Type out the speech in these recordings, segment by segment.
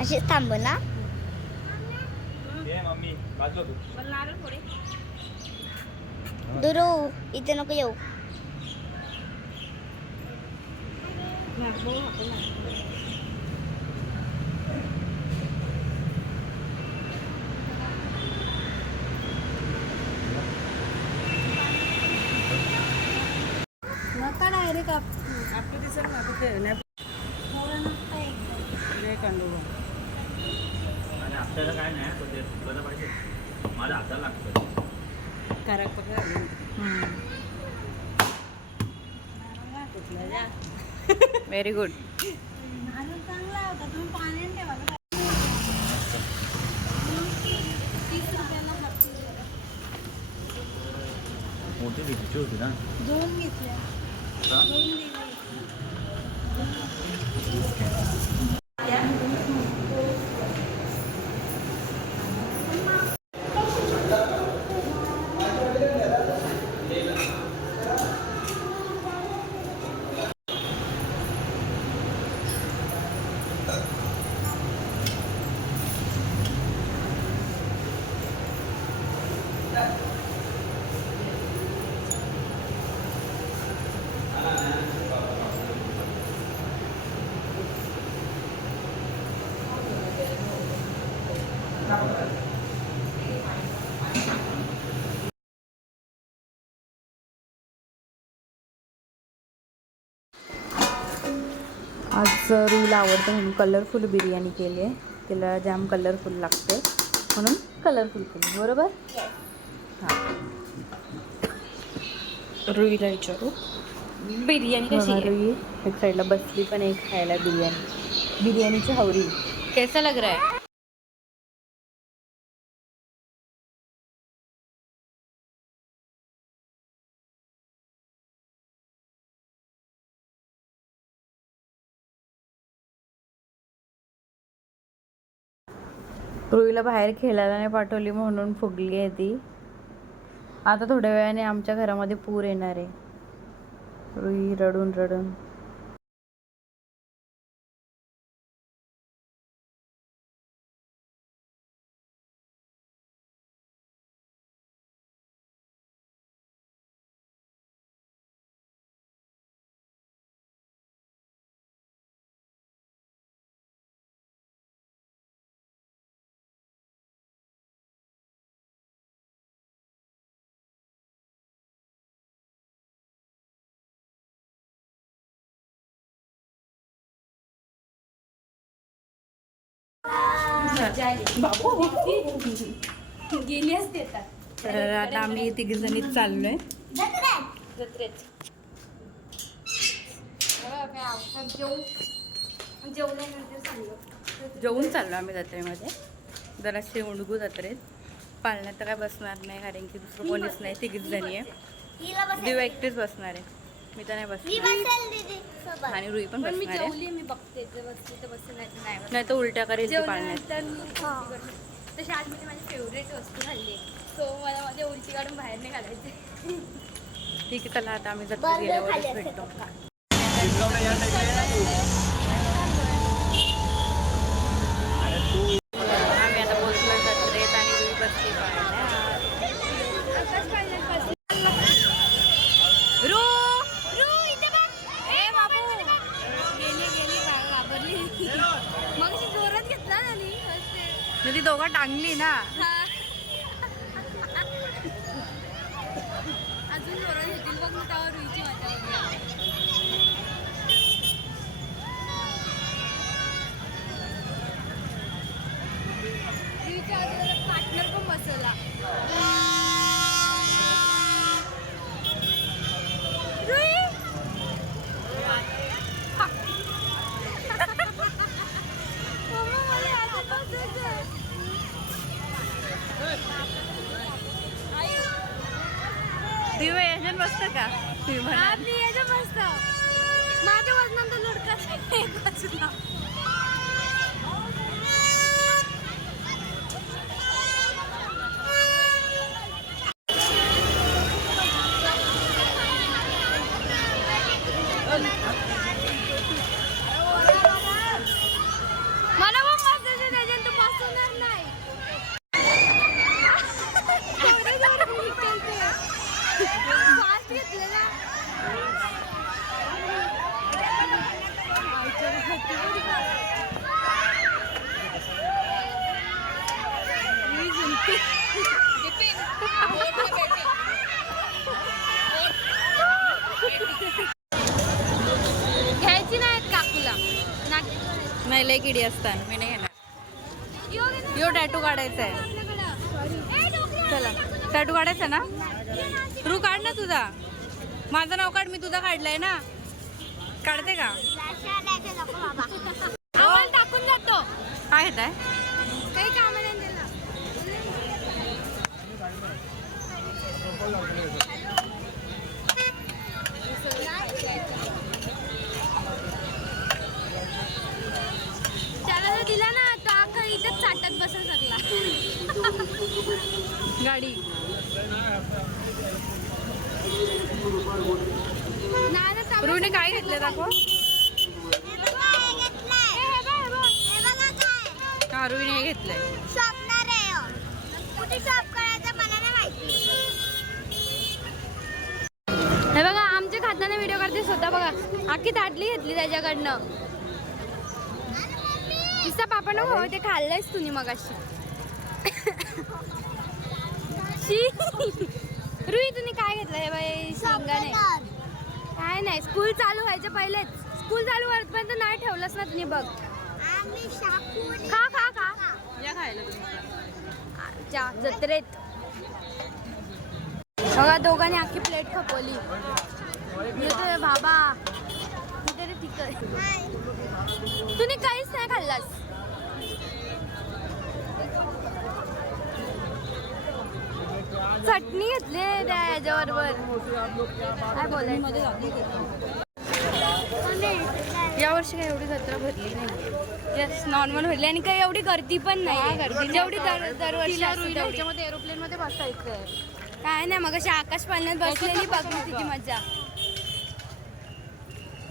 अशीच थांब ना ये मम्मी बाजू तू दुरू इथे नको येऊ नका डायरेक्ट आपलं दिसेल ना कुठे नाही कांडू आणि आपल्याला काय नाही पण ते बरं पाहिजे माझ्या हाताला लागतं कारक पकड व्हेरी गुड चांगला होता तुम्ही पाण्याने ठेवा. मोठी होती ना दोन घेतल्या that? आज रुईला आवडतं म्हणून कलरफुल बिर्याणी केली आहे तिला जाम कलरफुल लागते म्हणून कलरफुल केली. बरोबर? हां. रुईला विचारू. बिर्याणी कशी? रुई एक साईडला बसली पण एक खायला बिर्याणी. बिर्याणीची हवरी कैसा लग रहा है? रुईला बाहेर खेळायला नाही पाठवली म्हणून फुगली आहे ती. आता थोड्या वेळाने आमच्या घरामध्ये पूर येणार आहे. रुई रडून रडून. गेली असते तर. आता आम्ही तिघी जणी चाललोय चाललो. जेवून चाललो आम्ही जत्रेमध्ये. जराशी उडगू जत्रेत. पाळण्यात तर काय बसणार नाही कारण की दुसरं कोणीच नाही तिघीच जणी आहे. दिव एकटीच बसणार आहे. मी तर नाही मी बसणार बसेल दीदी सोबत. आणि रुई पण पण मी बसणार आहे. जेवली मी बघते नाही तर नाही बसते. नाही तर उलट्या करेल ती पाळण्यात. तशी आज मी माझी फेवरेट वस्तू खाल्ली. सो मला माझ्या उलटी काढून बाहेर नाही घालायचे. ठीक आहे चला आता आम्ही खाली असते भेटतो. आम्ही आता पोहोचलो जत्रेत आणि बसली रू रू इथे बघ ए बाबू गेली गेली काय घाबरली मग अशी जोरात घेतला ना नी. हसते. चांगली ना. अजून बघ मग त्यावर रुईची पार्टनर पण बसवला रुई मम्मा मला आता बसायचं दिवे याच्यात बसतं का? तुम्ही म्हणा मी याच्या मस्त माझ्या वजनांचा लुडका नाही लय किडी असतात. मी नाही घेणार. यो टॅटू काढायचा आहे चला. टॅटू काढायचा ना? रू काढ ना तुझा. माझं नाव काढ मी तुझा काढलाय ना? काढते का? टाकून जातो. काय घेताय? काही काम नाही त्याला त्याला जर दिला ना तो अख्खा इथंच चाटत बसेल सगळा गाडी नाही ना त्यामुळे- रूने काय घेतलं दाखव हा रुईने हे घेतलंय कुठे शॉप करायचं मला नाही माहिती हे बघा आमच्या खाताना व्हिडिओ करते स्वतः बघा अख्खी ताटली घेतली त्याच्याकडनं नुसता पापा नको हो, ते खाल्लंयच तुम्ही मग अशी रुई तुम्ही काय घेतलं हे बाई शेंगाने काय नाही स्कूल चालू व्हायच्या पहिलेच. स्कूल चालू व्हायपर्यंत नाही ठेवलंच ना तुम्ही बघ. खा खा खा. या खायला जत्रेत. बघा दोघांनी अख्खी प्लेट खपवली. बाबा मी तरी तिकड तुम्ही काहीच नाही खाल्लास. चटणी घेतली त्या ह्याच्याबरोबर काय बोलायचं? या वर्षी काही एवढी जत्रा भरली नाही. यस नॉर्मल भरली. आणि काही एवढी गर्दी पण नाही. जेवढी दर दरवर्षी. एरोप्लेन मध्ये बसायचंय. काय नाही मग अशी आकाश पालण्यात बसलेली बघली तिची मजा.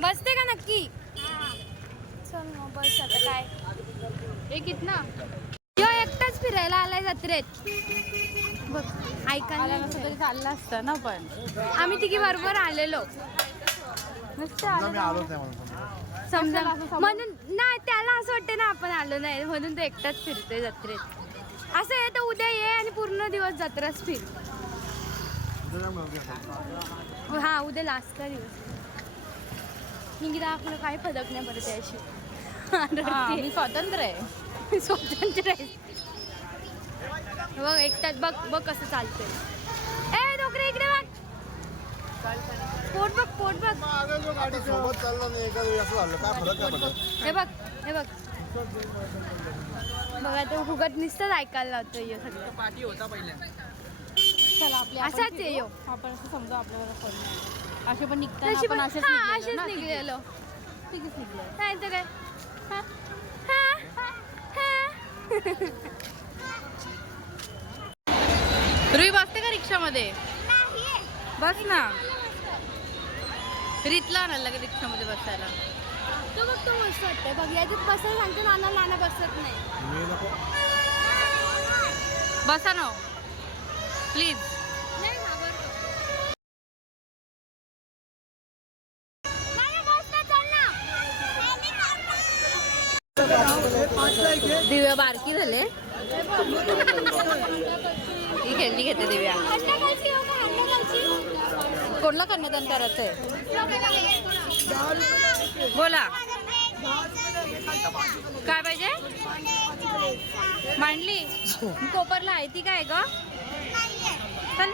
बसते का नक्की? चल मग बस आता काय. एक ना. एकटाच फिरायला आलाय जत्रेत. बघ ऐका आला नसतं तरी चाललं असतं ना पण. आम्ही तिघी बरोबर आलेलो. नुसतं आलो समजा म्हणून नाही त्याला असं वाटतं ना आपण आलो नाही. म्हणून तो एकटाच फिरतोय जत्रेत. असं आहे तर उद्या ये आणि पूर्ण दिवस जत्राच फिर. हा उद्या लास्ट का दिवस. निकिता आपलं काही फरक नाही पडत याशी. मी स्वतंत्र आहे. स्वतंत्र आहे. बघ एकटाच बघ बघ कसं चालतंय. ए डोकरे इकडे बघ. पोट बघ पोट बघ. सोबत चाललं नाही एका वेळी असं झालं काय फरक काय पडत हे बघ हे बघ. बघा तो फुगत नुसतंच ऐकायला लावतो यो सगळं. पाठी होता पहिल्या चला आपल्या असाच आहे यो. आपण असं समजा आपल्याला नाही. असे पण निघताना तशी पण असेच हा, निघलेलो असेच ना, निघलेलो. तिघीच निघलो नाही तर काय? हा, हा, हा. रुई बसते का रिक्षामध्ये? बस ना. रीतला आणायला का रिक्षामध्ये बसायला. तो बघ तो मस्त वाटतंय. बघ याच्यात बसायला सांगतो नाना नाना बसत नाही. बसा ना प्लीज घाबरतो दिव्या बारकी झाले. ही खेळणी घेते दिव्या. कोणला कन्यादान आहे बोला. काय पाहिजे? मांडली. कोपरला आहे ती काय ग? पण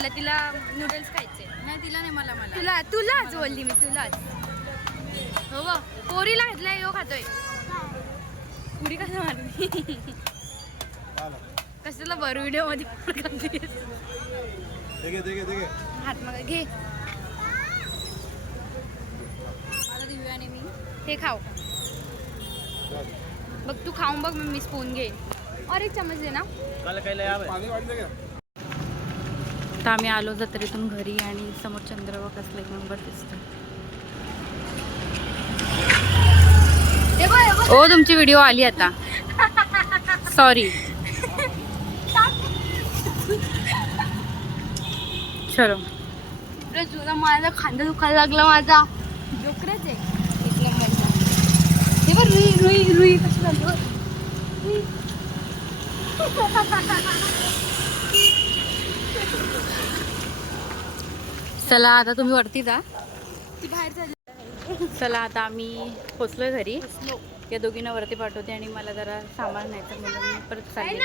भरलं तिला नूडल्स खायचे नाही तिला नाही मला मला. तुला तुलाच बोलली मी तुलाच. हो ग पोरीला घातलाय यो खातोय. पुरी कसं मारली. कशाला बरं व्हिडिओमध्ये. हात मग घे. आता दिव्या आणि मी. हे खाऊ. बघ तू खाऊन बघ मी स्पून घे और एक चम्मच दे ना. पाणी वाढलं घे आता आम्ही आलो जत्रेतून घरी आणि समोर चंद्रबाग असलं एक नंबर दिसतो ओ तुमची व्हिडिओ आली आता. सॉरी चलो. तुला माझा खांदा दुखायला लागला माझा. जोकरेच आहे. एक नंबरचा हे बघ रुई रुई रुई कशी झाली. चला आता तुम्ही वरती जा. चला आता आम्ही पोचलोय घरी. या दोघींना वरती पाठवते आणि मला जरा सामान नाही तर म्हणून परत चालले.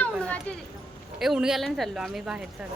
ए उणग्याला चाललो आम्ही बाहेर चाललो.